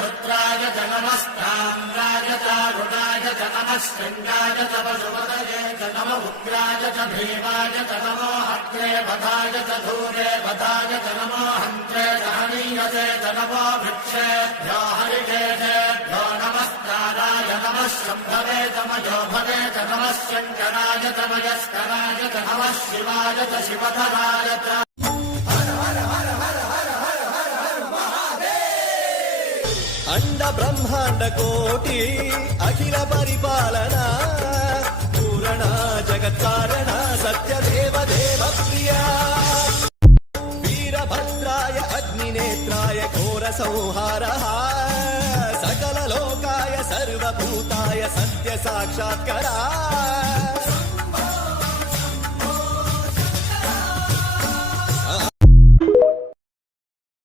रुद्राय च नमस्ताम्राय चारुणाय च नमः शृङ्गाय च पशुपतये च नम उग्राय च भीमाय च नमो अग्रे वधाय च धूरे वधाय च नमो हन्त्रे च हनीयते च नमो वृक्षेभ्यो हरिकेशेभ्यो नमस्काराय नमः शम्भवे च मयोभवे च नमः शङ्कराय च मयस्कराय च नमः शिवाय च शिवधराय च अंड ब्रह्मांड कोटि अखिल परिपालना पूरण जगत्कारण सत्यदेव देव प्रिया वीरभद्राय अग्निनेत्राय घोर संहारः सकल लोकाय सर्वभूताय सत्य साक्षात्करा